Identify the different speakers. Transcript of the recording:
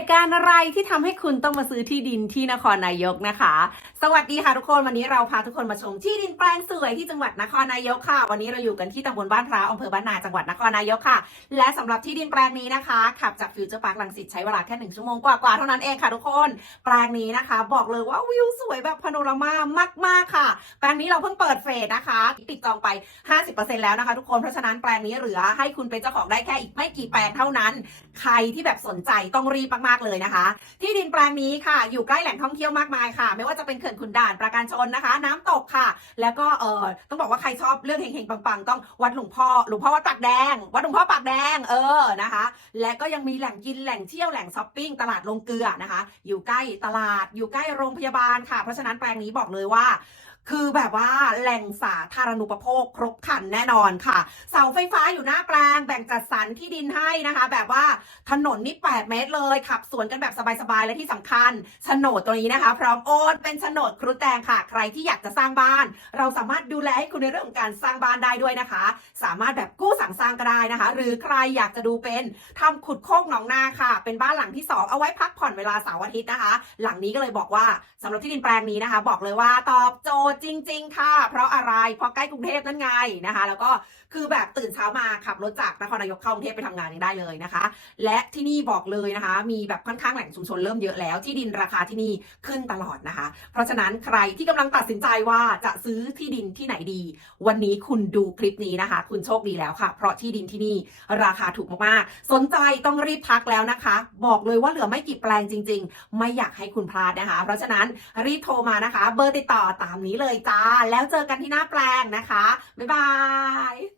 Speaker 1: ตุการณ์อะไรที่ทำให้คุณต้องมาซื้อที่ดินที่นครนายกนะคะ สวัสดีค่ะทุกคนวันนี้เราพาทุกคนมาชมที่ดินแปลงสวยที่จังหวัดนครนายกค่ะ วันนี้เราอยู่กันที่ตำบลบ้านพร้าวอำเภอบ้านนาจังหวัดนครนายกค่ะ และสำหรับที่ดินแปลงนี้นะคะขับจากฟิวเจอร์พาร์คลังสิตใช้เวลาแค่หนึ่งชั่วโมงกว่าๆเท่านั้นเองค่ะทุกคนแปลงนี้นะคะ บอกเลยว่าวิวสวยแบบพาโนรามามาก ๆค่ะ แปลงนี้เราเพิ่งเปิดเฟสนะคะ ติดจองไป 50%แล้วนะคะ ทุกคนเพราะฉะนั้นแปลงนี้เหลือให้คุณเป็นเจ้าของได้แค่อีกไม่กี่แปลงเท่านั้น ใครที่แบบสนใจต้องรีบมากๆเลยนะคะ ที่ดินแปลงนี้ค่ะ อยู่ใกล้แหล่งท่องเที่ยวมากมายค่ะ ไม่ว่าจะเป็นเขื่อนขุนด่านประการชนนะคะ น้ำตกค่ะ แล้วก็เออต้องบอกว่าใครชอบเรื่องเฮงๆปังๆ ต้องวัดหลวงพ่อหลวงพ่อวัดปากแดง วัดหลวงพ่อปากแดงเออนะคะ และก็ยังมีแหล่งกินแหล่งเที่ยวแหล่งช้อปปิ้งตลาดลงเกลือนะคะ อยู่ใกล้ตลาดอยู่ใกล้โรงพยาบาลค่ะ เพราะฉะนั้นแปลงนี้บอกเลยว่า คือแบบว่าแหล่งสาธารณูปโภคครบครันแน่นอนค่ะ เสาไฟฟ้าอยู่หน้าแปลงแบ่งจัดสรรที่ดินให้นะคะ แบบว่าถนนนี่ 8 เมตรเลย ขับสวนกันแบบสบายๆ และที่สำคัญโฉนดตัวนี้นะคะ พร้อมโอนเป็นโฉนดครุแตงค่ะ ใครที่อยากจะสร้างบ้าน เราสามารถดูแลให้คุณในเรื่องของการสร้างบ้านได้ด้วยนะคะ สามารถแบบกู้สั่งสร้างก็ได้นะคะ หรือใครอยากจะดูเป็นทำขุดโคกหนองนาค่ะ เป็นบ้านหลังที่ 2 เอาไว้พักผ่อนเวลาเสาร์อาทิตย์นะคะ หลังนี้ก็เลยบอกว่าสำหรับที่ดินแปลงนี้นะคะ บอกเลยว่าตอบโจทย์จริง ๆ ค่ะ เพราะอะไร เพราะใกล้กรุงเทพนั่นไงนะคะ แล้วก็คือแบบตื่นเช้ามาขับรถจากนครนายกเข้ากรุงเทพไปทำงานยังได้เลยนะคะ และที่นี่บอกเลยนะคะ มีแบบค่อนข้างแหล่งชุมชนเริ่มเยอะแล้ว ที่ดินราคาที่นี่ขึ้นตลอดนะคะ เพราะฉะนั้นใครที่กำลังตัดสินใจว่าจะซื้อที่ดินที่ไหนดี วันนี้คุณดูคลิปนี้นะคะ คุณโชคดีแล้วค่ะ เพราะที่ดินที่นี่ราคาถูกมากๆ สนใจต้องรีบทักแล้วนะคะ บอกเลยว่าเหลือไม่กี่แปลงจริง ๆ ไม่อยากให้คุณพลาดนะคะ เพราะฉะนั้นรีบโทรมานะคะ เบอร์ติดต่อตามนี้เลยเลยจ้า แล้วเจอกันที่หน้าแปลงนะคะ บ๊ายบาย